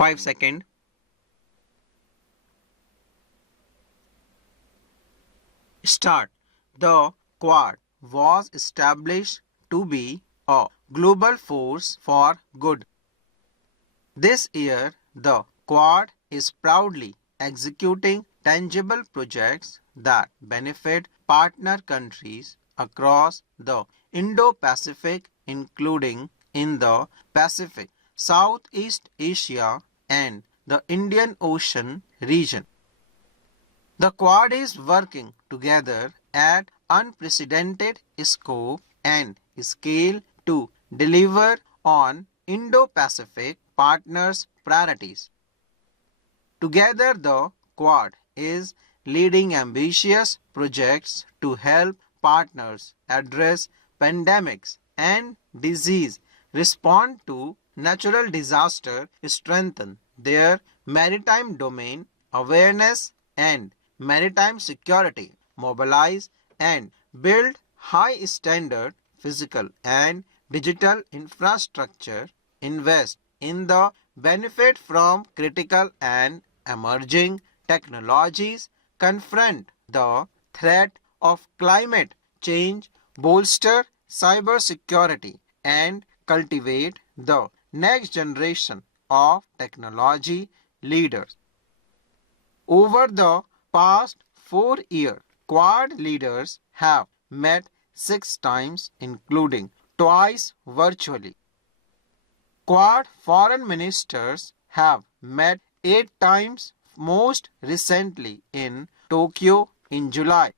5 seconds. Start. The Quad was established to be a global force for good. This year, the Quad is proudly executing tangible projects that benefit partner countries across the Indo-Pacific, including in the Pacific, Southeast Asia, and the Indian Ocean region. The Quad is working together at unprecedented scope and scale to deliver on Indo-Pacific partners' priorities. Together, the Quad is leading ambitious projects to help partners address pandemics and disease, respond to natural disaster, strengthen their maritime domain awareness and maritime security, mobilize and build high-standard physical and digital infrastructure, invest in the benefit from critical and emerging technologies, confront the threat of climate change, bolster cybersecurity, and cultivate the next generation of technology leaders. Over the past 4 years, Quad leaders have met 6 times, including twice virtually. Quad foreign ministers have met 8 times, most recently in Tokyo in July.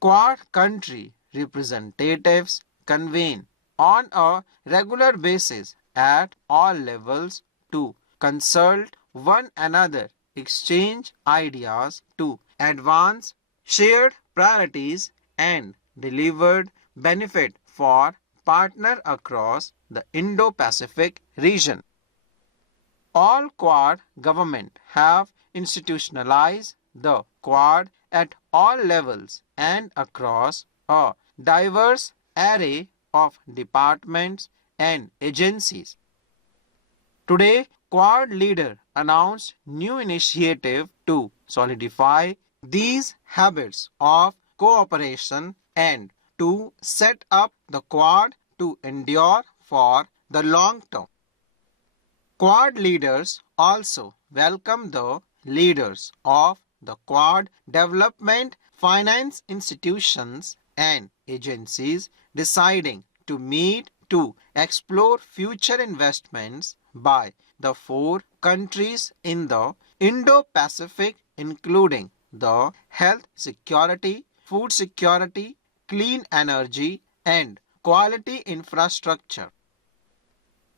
Quad country representatives convene on a regular basis at all levels to consult one another, exchange ideas to advance shared priorities and delivered benefit for partner across the Indo-Pacific region. All Quad governments have institutionalized the Quad at all levels and across a diverse array of departments and agencies. Today, Quad leader announced new initiative to solidify these habits of cooperation and to set up the Quad to endure for the long term. Quad leaders also welcome the leaders of the Quad development finance institutions and agencies deciding to meet to explore future investments by the 4 countries in the Indo-Pacific, including the health security, food security, clean energy, and quality infrastructure.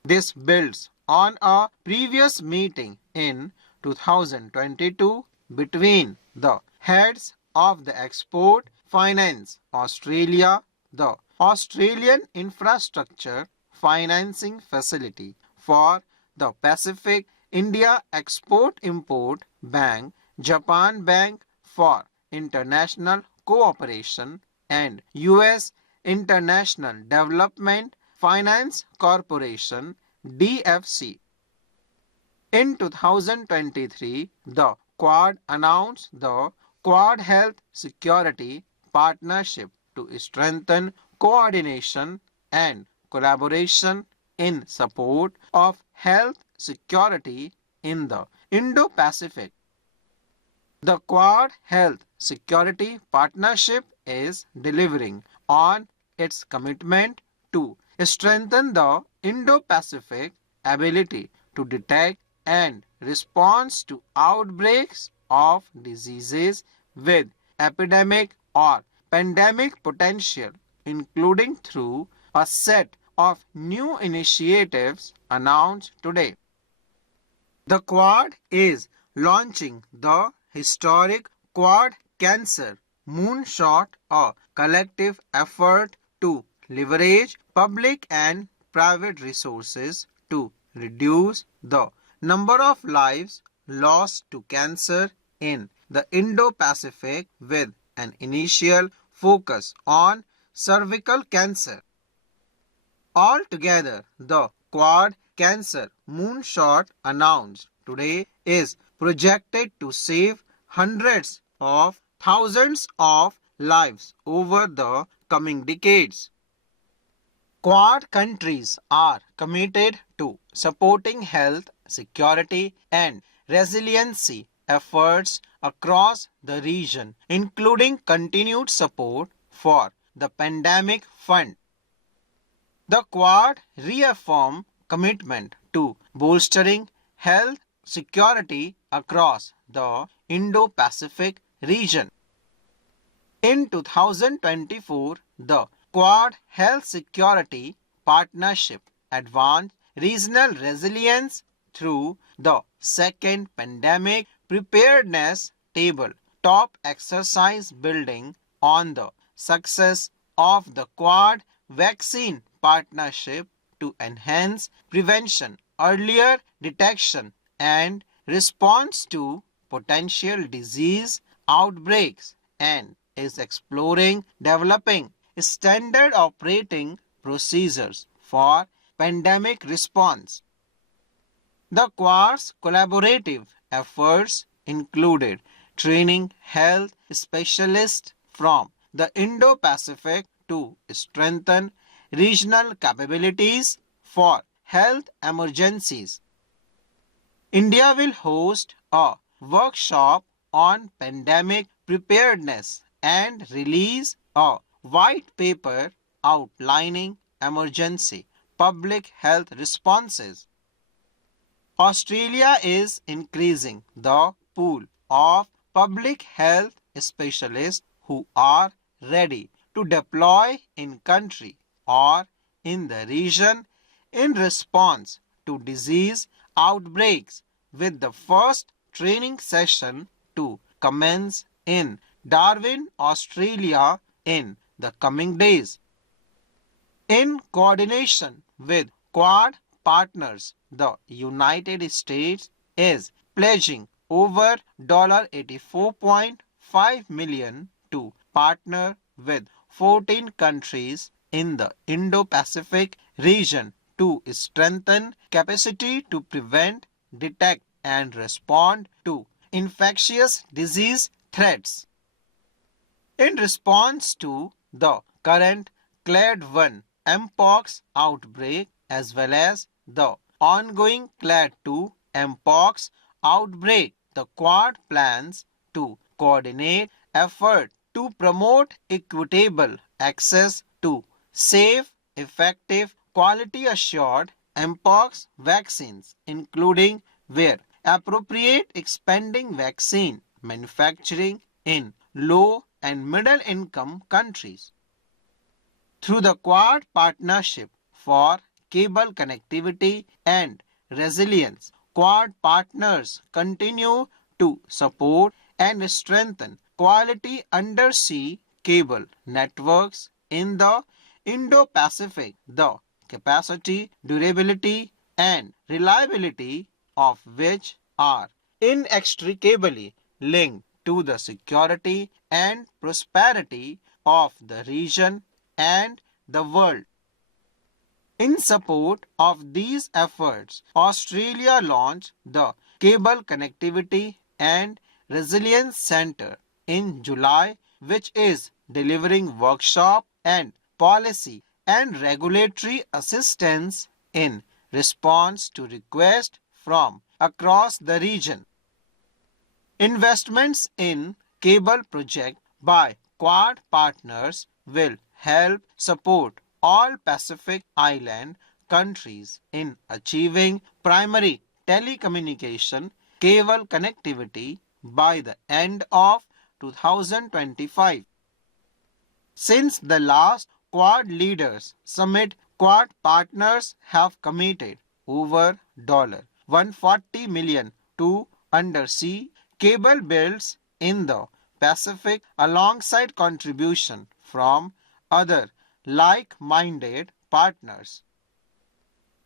This builds on a previous meeting in 2022 between the heads of the Export Finance Australia, the Australian Infrastructure Financing Facility for the Pacific, India Export-Import Bank, Japan Bank for International Cooperation, and U.S. International Development Finance Corporation DFC. In 2023, the Quad announced the Quad Health Security Partnership to strengthen coordination and collaboration in support of health security in the Indo-Pacific. The Quad Health Security Partnership is delivering on its commitment to strengthen the Indo-Pacific ability to detect and respond to outbreaks of diseases with epidemic or pandemic potential, including through a set of new initiatives announced today. The Quad is launching the historic Quad Cancer Moonshot, a collective effort to leverage public and private resources to reduce the number of lives lost to cancer in the Indo-Pacific with an initial focus on cervical cancer. Altogether, the Quad Cancer moonshot announced today is projected to save hundreds of thousands of lives over the coming decades. Quad countries are committed to supporting health, security, and resiliency efforts across the region, including continued support for the pandemic fund. The Quad reaffirmed commitment to bolstering health security across the Indo-Pacific region. In 2024, the Quad Health Security Partnership advanced regional resilience through the second pandemic preparedness table top exercise building on the success of the Quad vaccine partnership to enhance prevention, earlier detection, and response to potential disease outbreaks, and is exploring developing standard operating procedures for pandemic response. The Quad's collaborative efforts included training health specialists from the Indo-Pacific to strengthen regional capabilities for health emergencies. India will host a workshop on pandemic preparedness and release a white paper outlining emergency public health responses. Australia is increasing the pool of public health specialists who are ready to deploy in country or in the region in response to disease outbreaks, with the first training session to commence in Darwin, Australia in the coming days. In coordination with Quad partners, the United States is pledging over $84.5 million to partner with 14 countries in the Indo-Pacific region to strengthen capacity to prevent, detect, and respond to infectious disease threats. In response to the current Clade 1 Mpox outbreak as well as the ongoing Clade 2 Mpox outbreak, the Quad plans to coordinate efforts to promote equitable access to safe, effective, quality-assured Mpox vaccines, including where appropriate expanding vaccine manufacturing in low and middle income countries. Through the Quad Partnership for Cable Connectivity and Resilience, Quad partners continue to support and strengthen quality undersea cable networks in the Indo-Pacific. The capacity, durability, and reliability of which are inextricably linked to the security and prosperity of the region and the world. In support of these efforts, Australia launched the Cable Connectivity and Resilience Centre in July, which is delivering workshop and policy and regulatory assistance in response to requests from across the region. Investments in cable project by Quad partners will help support all Pacific Island countries in achieving primary telecommunication cable connectivity by the end of 2025. Since the last Quad Leaders Summit, Quad partners have committed over $140 million to undersea cable builds in the Pacific alongside contribution from other like-minded partners.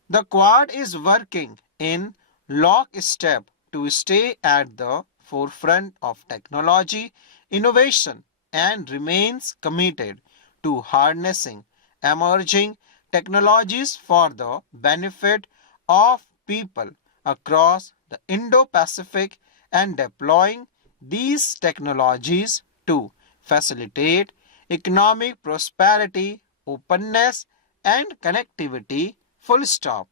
The Quad is working in lockstep to stay at the forefront of technology innovation and remains committed to harnessing emerging technologies for the benefit of people across the Indo-Pacific and deploying these technologies to facilitate economic prosperity, openness, and connectivity. Full stop.